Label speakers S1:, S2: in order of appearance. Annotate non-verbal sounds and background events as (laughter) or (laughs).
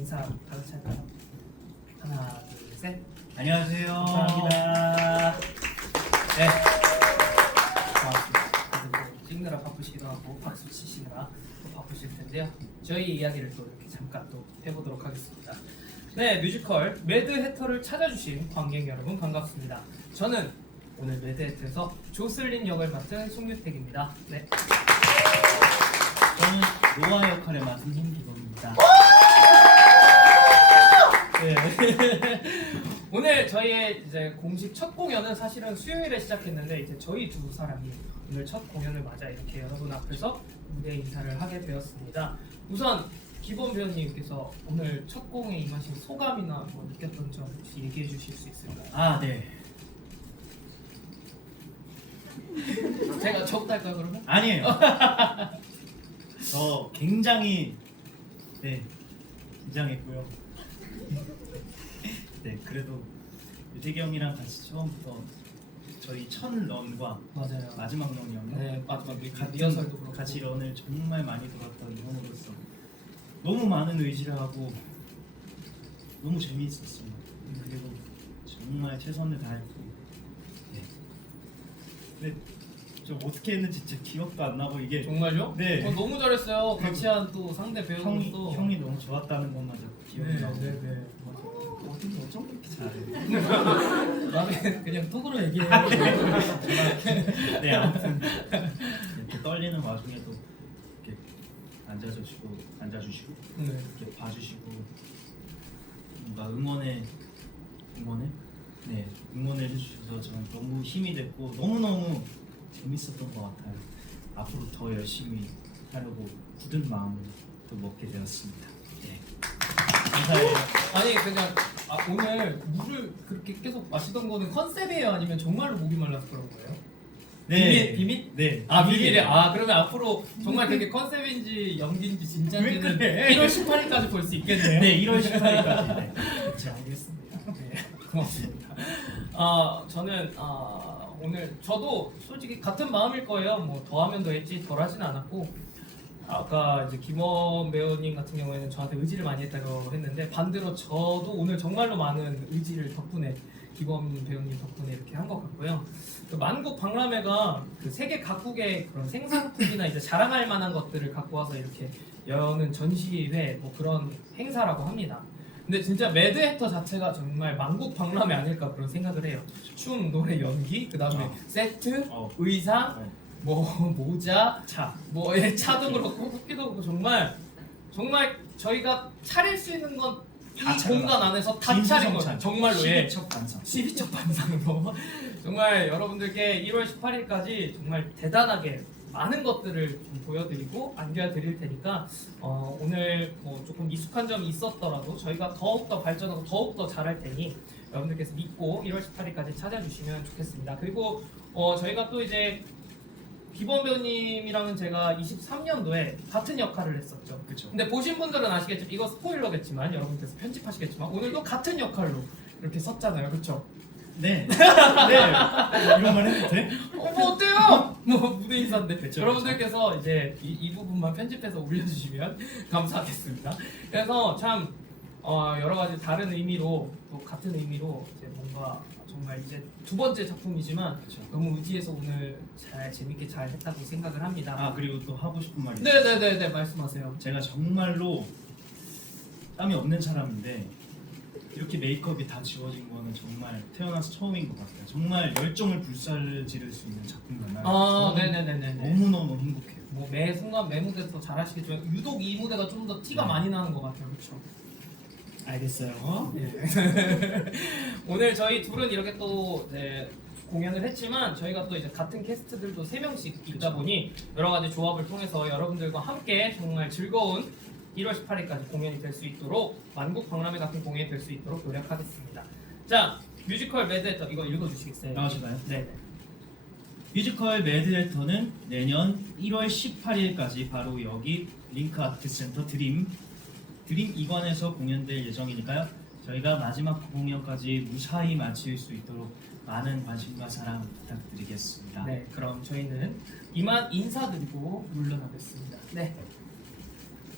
S1: 인사 다 할까요? 하나, 둘, 셋.
S2: 안녕하세요.
S1: 감사합니다. 네. 고맙습니다. 다들 또 찍느라 바쁘시기도 하고 박수 치시느라 또 바쁘실 텐데요. 저희 이야기를 또 이렇게 잠깐 또 해보도록 하겠습니다. 네, 뮤지컬 매드 해터를 찾아주신 관객 여러분 반갑습니다. 저는 오늘 매드 해터에서 조슬린 역을 맡은 송유택입니다. 네.
S2: 저는 노아 역할을 맡은 김기범입니다.
S1: 네. (laughs) 오늘 저희의 이제 공식 첫 공연은 사실은 수요일에 시작했는데 이제 저희 두 사람이 오늘 첫 공연을 맞아 이렇게 여러분 앞에서 무대 인사를 하게 되었습니다. 우선 기본 배우님께서 오늘 첫 공에 임하신 소감이나 뭐 느꼈던 점 혹시 얘기해 주실 수 있을까요?
S2: 아 네.
S1: 제가 적달까 그러면?
S2: 아니에요. (laughs) 저 굉장히 네 긴장했고요. (laughs) 네 그래도 유태기 형이랑 같이 처음부터 저희 첫 런과
S1: 맞아요.
S2: 마지막 런이었나?
S1: 네, 마지막
S2: 같은-
S1: 리허설도 그렇고
S2: 같이 런을 정말 많이 돌았던 형으로서 너무 많은 의지를 하고 너무 재미있었습니다. 그리고 정말 최선을 다했고 네. 근데 좀 어떻게 했는지 진짜 기억도 안 나고 이게
S1: 정말요?
S2: 네.
S1: 어, 너무 잘했어요. 같이 한 또 상대
S2: 형이
S1: 배우님도
S2: 형이 너무 좋았다는 것만 자꾸 기억이
S1: 네,
S2: 나고
S1: 네, 네.
S2: 어떻게 어쩜 그렇게 잘해? (laughs)
S1: 나는 그냥 톡으로 얘기해. (laughs)
S2: 네 아무튼 이렇게 떨리는 와중에도 이렇게 앉아주시고 앉아주시고
S1: 네.
S2: 이렇게 봐주시고 뭔가 응원에 응원에 네 응원을 해주셔서 저는 너무 힘이 됐고 너무 너무 재밌었던 것 같아요. 앞으로 더 열심히 하려고 굳은 마음을 또 먹게 되었습니다. 네 감사해요.
S1: 아니 그냥 아, 오늘 물을 그렇게 계속 마시던 거는 컨셉이에요 아니면 정말로 목이 말라서 그런 거예요? 비밀? 비밀?
S2: 네.
S1: 아 비밀이에요. 아 그러면 앞으로 정말 그게 컨셉인지 연기인지 진짜인지는
S2: 왜 그래?
S1: 1월 18일까지 볼 수 있겠네요.
S2: 네 1월 18일까지. 네. (laughs)
S1: 네, 알겠습니다. 네, 고맙습니다. 아 저는 아, 오늘 저도 솔직히 같은 마음일 거예요. 뭐 더하면 더했지 덜 하진 않았고 아까 이제 김원 배우님 같은 경우에는 저한테 의지를 많이 했다고 했는데 반대로 저도 오늘 정말로 많은 의지를 덕분에 김원 배우님 덕분에 이렇게 한 것 같고요. 그 만국 박람회가 그 세계 각국의 그런 생산품이나 이제 자랑할 만한 것들을 갖고 와서 이렇게 여는 전시회 뭐 그런 행사라고 합니다. 근데 진짜 매드헤터 자체가 정말 만국 박람회 아닐까 그런 생각을 해요. 춤, 노래, 연기, 그 다음에
S2: 어.
S1: 세트,
S2: 어.
S1: 의상,
S2: 어.
S1: 뭐 (laughs) 모자,
S2: 차.
S1: 뭐 예, 차도 그렇고 뽑기도 그렇고 정말 정말 저희가 차릴 수 있는 건 이
S2: 다 차려놨-
S1: 공간 안에서 다 차린 거예요. 정말로 예.
S2: 12척 반상.
S1: 12척 반상으로 (laughs) 정말 여러분들께 1월 18일까지 정말 대단하게 많은 것들을 좀 보여드리고 안겨드릴 테니까 어, 오늘 뭐 조금 미숙한 점이 있었더라도 저희가 더욱더 발전하고 더욱더 잘할 테니 여러분들께서 믿고 1월 18일까지 찾아주시면 좋겠습니다. 그리고 어, 저희가 또 이제 기범 배우님이랑은 제가 23년도에 같은 역할을 했었죠.
S2: 그렇죠.
S1: 근데 보신 분들은 아시겠지만 이거 스포일러겠지만 여러분께서 편집하시겠지만 오늘도 같은 역할로 이렇게 썼잖아요, 그렇죠?
S2: 네. 네. 이런 말 해도 돼?
S1: 어, 뭐 어때요? 뭐 무대 인사인데
S2: 그쵸,
S1: 여러분들께서 이제 이, 이 부분만 편집해서 올려주시면 (laughs) 감사하겠습니다. 그래서 참 어, 여러 가지 다른 의미로 또 같은 의미로 이제 뭔가 정말 이제 두 번째 작품이지만
S2: 그렇죠.
S1: 너무 의지해서 오늘 잘 재밌게 잘 했다고 생각을 합니다.
S2: 아 그리고 또 하고 싶은 말이 있어요.
S1: 네네네네 말씀하세요.
S2: 제가 정말로 땀이 없는 사람인데 이렇게 메이크업이 다 지워진 거는 정말 태어나서 처음인 것 같아요. 정말 열정을 불살지를 수 있는 작품이잖아요.
S1: 아 네네네네.
S2: 너무 너무 행복해요.
S1: 뭐매 순간 매 무대 더 잘하시겠지만 유독 이 무대가 좀 더 티가
S2: 네.
S1: 많이 나는 것 같아요, 그렇죠?
S2: 알겠어요.
S1: 예. (laughs) 오늘 저희 둘은 이렇게 또 네, 공연을 했지만 저희가 또 이제 같은 캐스트들도 세 명씩 있다. 보니 여러 가지 조합을 통해서 여러분들과 함께 정말 즐거운 1월 18일까지 공연이 될 수 있도록 만국 박람회 같은 공연이 될 수 있도록 노력하겠습니다. 자 뮤지컬 매드헤터 이거 읽어주시겠어요?
S2: 나와주나요?
S1: 네.
S2: 뮤지컬 매드레터는 내년 1월 18일까지 바로 여기 링크 아트센터 드림 드림 이관에서 공연될 예정이니까요. 저희가 마지막 공연까지 무사히 마칠 수 있도록 많은 관심과 사랑 부탁드리겠습니다.
S1: 네, 그럼 저희는 이만 인사드리고 물러나겠습니다. 네.